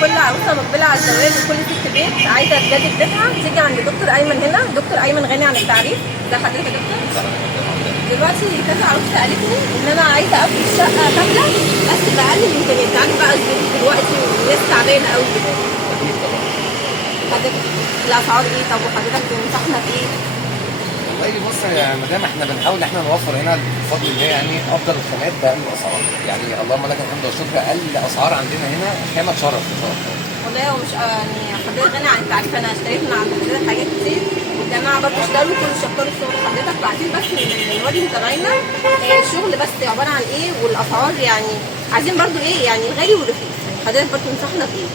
كل عروسه مقبله على الزواج وكل ست بيت عايزه تجدد بيتها تيجي عند دكتور ايمن هنا. دكتور ايمن غني عن التعريف. ده حضرتك يا دكتور. دلوقتي كذا عروسه قالت لي ان انا عايزه افرش الشقه كامله بس باقل من امكانياتي. انت عارف بقى الظروف دلوقتي والناس تعبانه قوي كده. اكيد طبعا. حضرتك الاسعار ايه؟ طب وحضرتك تنصحنا بايه؟ والله بص يا مدام، احنا بنحاول احنا نوفر هنا بفضل الله يعني افضل الخامات باقل الاسعار. يعني اللهم لك الحمد والشكر، اقل اسعار عندنا هنا خامه شرف ان شاء الله. والله هو مش يعني حضرتك غني عن التعريف. انا اشتريت من عند حضرتك حاجات كتير والجماعه برضه اشتروا كل شطار الشغل حضرتك. بعدين بس نوري متابعينا الشغل بس عباره عن ايه والاسعار. يعني عايزين برضه ايه يعني الغالي والرخيص. حضرتك برضه تنصحنا بايه؟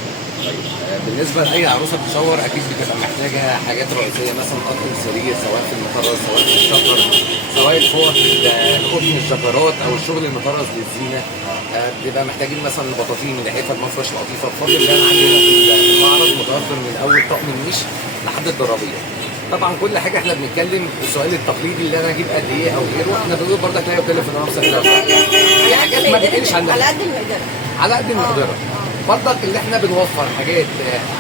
بالنسبه لاي عروسه بتصور اكيد بتبقى محتاجه حاجات رئيسيه، مثلا قطن السرير سواء في المطرز سواء في الشجر سواء الفوط القطن الشجرات او الشغل المطرز للزينه. بتبقى محتاجين مثلا البطاطين لحيفه المفرش لطيفه. بفضل الله انا عندي هنا في المعرض متوفر من اول طقم النيش لحد الضرابيه. طبعا كل حاجه احنا بنتكلم السؤال التقليدي اللي انا اجيب قد ايه او غيره، احنا بنقول برضك لا يكلف الا نفسا الا وسعها. في حاجات ما بتقلش عن على قد المقدار. على قد المقدره. برضك اللي احنا بنوفر حاجات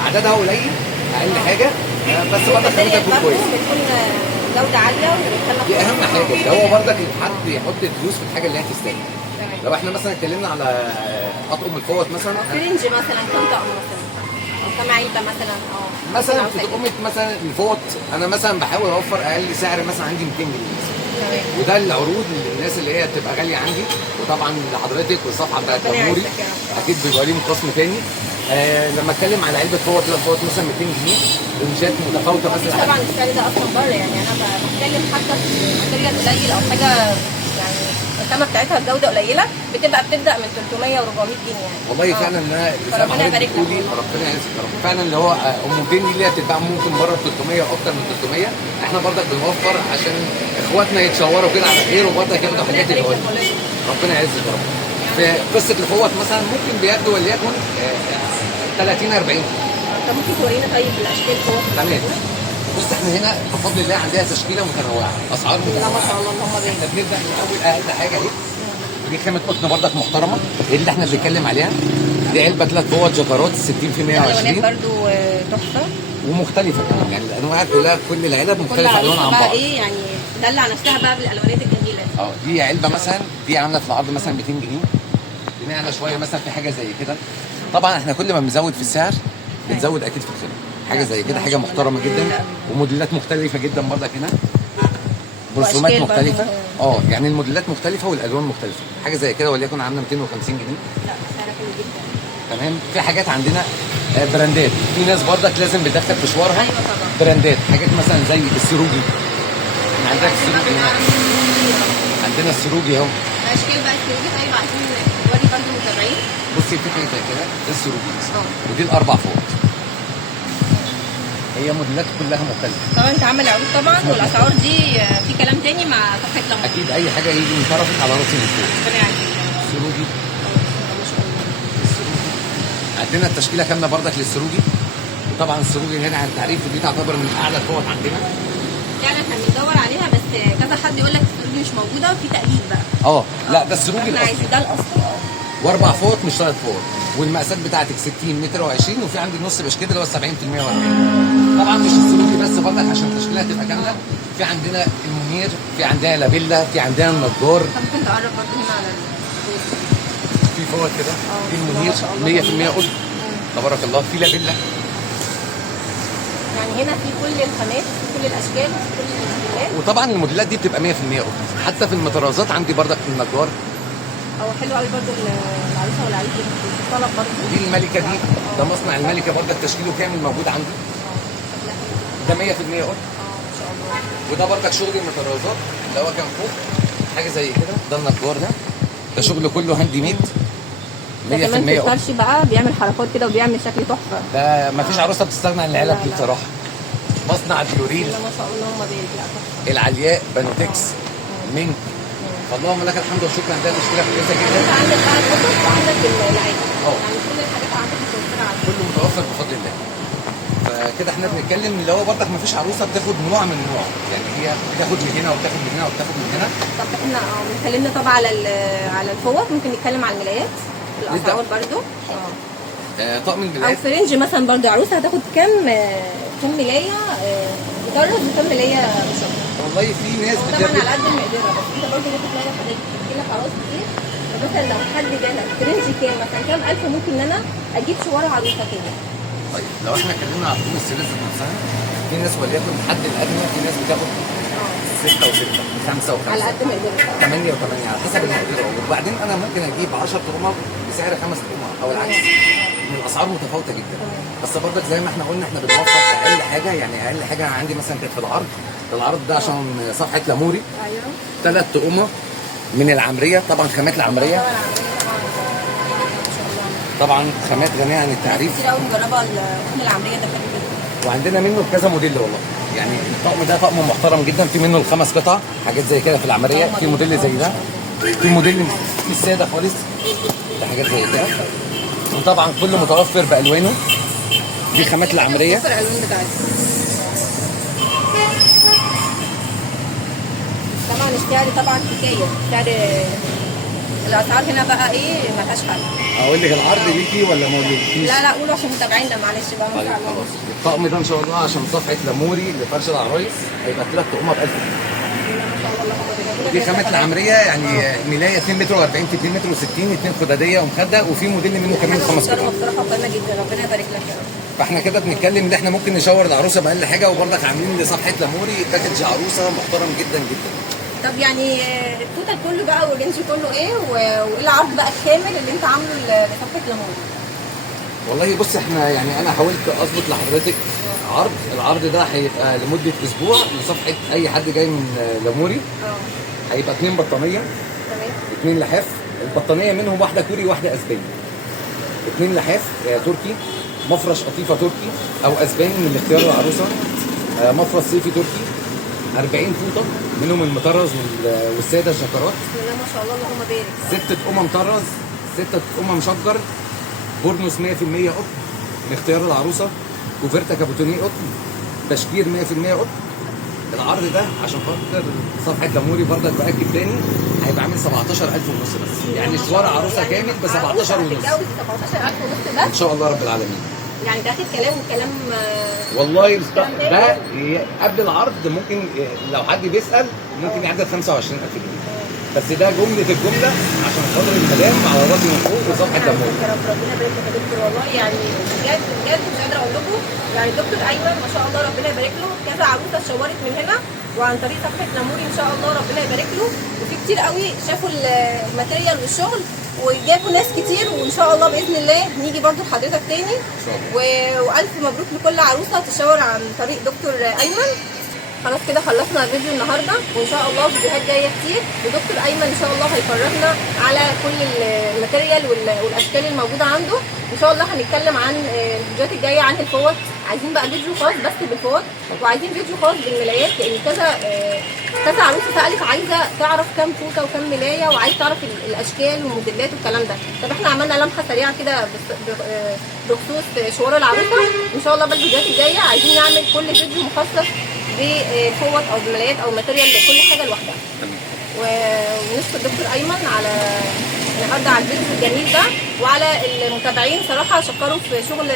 عددها قليل اقل حاجه، بس برضك خامتها تكون كويسه. بتكون جوده عاليه وبنتكلم دي اهم حاجه، اللي هو برضك حد يحط الفلوس في الحاجه اللي هي تستاهل. لو احنا مثلا اتكلمنا على اطقم الفوط مثلا، في رينج مثلا كام طقم مثلا او كام علبه مثلا مثلا في تقومة مثلا الفوط انا مثلا بحاول اوفر اقل سعر مثلا عندي 200 جنيه مثلا. وده العروض للناس اللي هي بتبقى غاليه عندي، وطبعا لحضرتك والصفحه بتاعت نوري اكيد بيبقى ليهم خصم تاني. لما اتكلم على علبه فوط، لا فوط مثلا 200 جنيه رنجات متفاوته مثلا. طبعا السعر ده اصلا بره. يعني انا بتكلم حتى في ماتيريال قليل او حاجه يعني الخامه بتاعتها الجوده قليله بتبدا من 300 و400 جنيه يعني. والله فعلا انا زي ما حضرتك بتقولي ربنا يعزك يا رب. فعلا اللي هو ام 200 دي اللي هي بتتباع ممكن بره ب 300 واكتر من 300. احنا برضك بنوفر عشان اخواتنا يتشوروا كده على خير وبرضك ياخدوا حاجات الهوايه. ربنا يعزك يا رب. في قصه الفوط مثلا ممكن بياخدوا وليكن 30 40. طب ممكن تورينا طيب الاشكال فوق؟ تمام. بص احنا هنا بفضل الله عندنا تشكيله متنوعه، اسعار متنوعه. ما شاء الله اللهم بارك. احنا بنبدا من اول اقل حاجه اهي. دي خامه قطن برضك محترمه اللي احنا بنتكلم عليها. دي علبه 3 فوط جكارات 60 في 120 الالوانات برده تحفه ومختلفه كمان. يعني الانواع كلها كل العلب مختلفه الوانها عن بعض. ايه يعني دلع نفسها بقى بالالوانات الجميله دي. دي علبه مثلا دي عامله في العرض مثلا 200 جنيه. بنعلى شويه مثلا في حاجه زي كده. طبعا احنا كل ما بنزود في السعر بنزود اكيد في الخدمه. حاجه زي كده حاجه محترمه جدا وموديلات مختلفه جدا برضك هنا. برسومات مختلفه. يعني الموديلات مختلفه والالوان مختلفه. حاجه زي كده وليكن عامله 250 جنيه. لا سعرها حلو جدا. تمام. في حاجات عندنا براندات. في ناس برضك لازم بتدخل في شوارها. ايوه طبعا. براندات حاجات مثلا زي السروجي. عندنا السروجي هنا. عندنا السروجي اهو. اشكال بقى السروجي. طيب عايزين نوري برضه متابعين. بصي في حاجه زي كده ده السروجي ودي الاربع فوط. هي موديلات كلها مختلفه. طبعا انت عامل عروض طبعا والاسعار دي في كلام تاني مع صفحه لمبه. اكيد اي حاجه يجي من طرفك على راسي من فوق. ربنا يعزك. السروجي. عندنا التشكيله كامله برضك للسروجي. وطبعا السروجي هنا عن تعريف ودي تعتبر من اعلى الفوط عندنا. يعني احنا بندور عليها بس كذا حد يقول لك السروجي مش موجوده وفي تقليد بقى. لا ده السروجي احنا عايزين ده الاصل. واربع فوط مش 3 فوط. والمقاسات بتاعتك 60 متر و20 وفي عندي نص باش كده اللي هو 70 في 140. طبعا مش السروجي بس برضك عشان التشكيله تبقى كامله. في عندنا المنير، في عندنا لابيلا، في عندنا النجار. طب ممكن تقرب برضه هنا على في فوط كده. في المنير 100% قطن. تبارك الله. في لابيلا. يعني هنا في كل الخامات في كل الاشكال في كل الموديلات. وطبعا الموديلات دي بتبقى 100% قطن. حتى في المطرازات عندي برضك النجار. هو حلو قوي برضه العروسه والعريس بتطلب برضه. دي الملكه دي. ده مصنع الملكه برضك تشكيله كامل موجود عندي. ده 100% قطن. ما شاء الله. وده برضك شغل المطرازات اللي هو كان فوق حاجه زي كده. ده النجار ده شغل كله هاند ميد 100% كمان في الفرش بقى بيعمل حركات كده وبيعمل شكل تحفه. ده ما فيش عروسه بتستغنى عن العلب دي بصراحه. مصنع الفلوريل. ما شاء الله هم بيعملوا العلياء بانوتكس مينك. فاللهم لك الحمد والشكر. عندنا تشكيله كويسه جدا. انت عندك بقى القطن وعندك العادي. يعني كل الحاجات عندك متوفره عندك. كله متوفر بفضل الله. فكده احنا بنتكلم اللي هو برضك ما فيش عروسه بتاخد نوع من نوع. يعني هي بتاخد من هنا وبتاخد من هنا وبتاخد من هنا. طب احنا اتكلمنا طبعا على الفوط. ممكن نتكلم على الملايات الاسعار برضو. طقم او الملايات في رينج مثلا برضه عروسه هتاخد كام ملايه مطرز وكام ملايه مشجر؟ والله في ناس طبعا على قد المقدره، بس انت برضه ممكن تلاقي حضرتك بتجي لك عرايس كتير، فمثلا لو حد جالك في رينج كام مثلا كام الف ممكن ان انا اجيب شوار عروسه كده. طيب لو احنا اتكلمنا على طقم السيريز نفسها، في ناس وليكن الحد الادنى في ناس بتاخد 6 و6 5 و5 على قد ما قدرت 8 و8 على حسب المقدره. وبعدين انا ممكن اجيب 10 طقم بسعر 5 طقم او العكس. الاسعار متفاوته جدا، بس برضك زي ما احنا قلنا احنا بنوفر اقل حاجه. يعني اقل حاجه عندي مثلا كانت في العرض ده عشان صفحه لاموري ايوه 3 طقم من العمريه، طبعا خامات العمريه، طبعا خامات غنيه عن التعريف، كتير قوي مجربه الركن العمليه ده حلو جدا. وعندنا منه كذا موديل والله. يعني الطقم ده طقم محترم جدا، في منه الخمس قطع حاجات زي كده في العمليه، في موديل زي ده، في موديل في الساده خالص، ده حاجات زي كده. وطبعا كله متوفر بالوانه، دي خامات العمليه. الالوان بتاعتها طبعا السعر طبعا حكايه، سعر الاسعار هنا بقى ايه ملهاش حل. اقول لك العرض ليكي ولا ما اقولكيش؟ لا قولوا عشان متابعينا معلش بقى. طيب خلاص، الطقم ده ان شاء الله عشان صفحه لاموري لفرش العرايس هيبقى 3 طقم ب 1000 جنيه. دي خامات العمريه، يعني ملايه 2 متر و40 في 2 متر و60، 2 خداديه ومخده، وفي موديل منه كمان 5 قطع. بصراحه قيمه جدا، ربنا يبارك لك يا رب. فاحنا كده بنتكلم ان احنا ممكن نشاور العروسه باقل حاجه، وبرضك عاملين لصفحه لاموري باكج عروسه محترم جدا جدا. طب يعني التوتال كله بقى والرينج كله ايه وايه العرض بقى الكامل اللي انت عامله لصفحه لاموري؟ والله بص، احنا يعني انا حاولت اظبط لحضرتك عرض. العرض ده هيبقى لمده اسبوع لصفحه اي حد جاي من لاموري. هيبقى 2 بطانيه، تمام، 2 لحاف. البطانيه منهم واحده كوري واحده اسباني. 2 لحاف تركي، مفرش قطيفه تركي او اسباني من اختيار العروسه، مفرش صيفي تركي، 40 فوطه منهم المطرز والساده الشكرات. بسم الله ما شاء الله اللهم بارك. 6 طقم مطرز، 6 طقم مشجر، بورنوس 100% قطن من اختيار العروسه، كوفرتا كابوتونيه قطن، تشكير 100% قطن. العرض ده عشان خاطر صفحه لاموري برضك باكد تاني هيبقى عامل 17,000 ونص بس، يعني شوار عروسه كامل ب 17 ونص. هتتجوز 17,000 ونص ان بس؟ شاء الله رب العالمين. يعني ده اخر كلام وكلام والله ده قبل العرض ممكن لو حد بيسال ممكن يعدل 25,000 جنيه، بس ده جمله الجمله عشان خاطر المدام على راسي من فوق وصفحه لاموري. ربنا يبارك لك يا دكتور، والله يعني بجد بجد مش قادره اقول لكم. يعني الدكتور ايمن ما شاء الله ربنا يبارك له، كذا عروسه اتشورت من هنا وعن طريق صفحه لاموري ان شاء الله ربنا يبارك له، وفي كتير قوي شافوا الماتيريال والشغل وجابوا ناس كتير، وان شاء الله باذن الله نيجي برضو لحضرتك تاني. والف مبروك لكل عروسه تشاور عن طريق دكتور ايمن. خلاص كده خلصنا الفيديو النهارده، وان شاء الله فيديوهات جايه كتير، ودكتور ايمن ان شاء الله هيفرجنا على كل الماتيريال والاشكال الموجوده عنده. ان شاء الله هنتكلم عن الفيديوهات الجايه عن الفوط، عايزين بقى فيديو خاص بس بالفوط، وعايزين فيديو خاص بالملايات، لان كذا عروسه سالت عايزه تعرف كام فوطه وكام ملايه، وعايزه تعرف الاشكال والموديلات والكلام ده. طب احنا عملنا لمحه سريعه كده بخصوص شوار العروسه. ان شاء الله بالفيديوهات الجايه عايزين نعمل كل فيديو مخصص بفوط او بملايات او ماتيريال لكل حاجه لوحدها. ونشكر دكتور ايمن على النهارده على الفيديو الجميل ده، وعلى المتابعين صراحه شكروا في شغل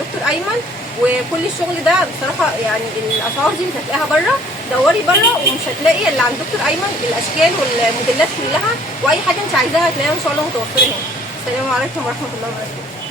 دكتور ايمن، وكل الشغل ده بصراحه يعني الاسعار دي مش هتلاقيها بره، دوري بره ومش هتلاقي اللي عند دكتور ايمن، الاشكال والموديلات كلها واي حاجه انت عايزاها هتلاقيها ان شاء الله متوفره هنا. السلام عليكم ورحمه الله وبركاته.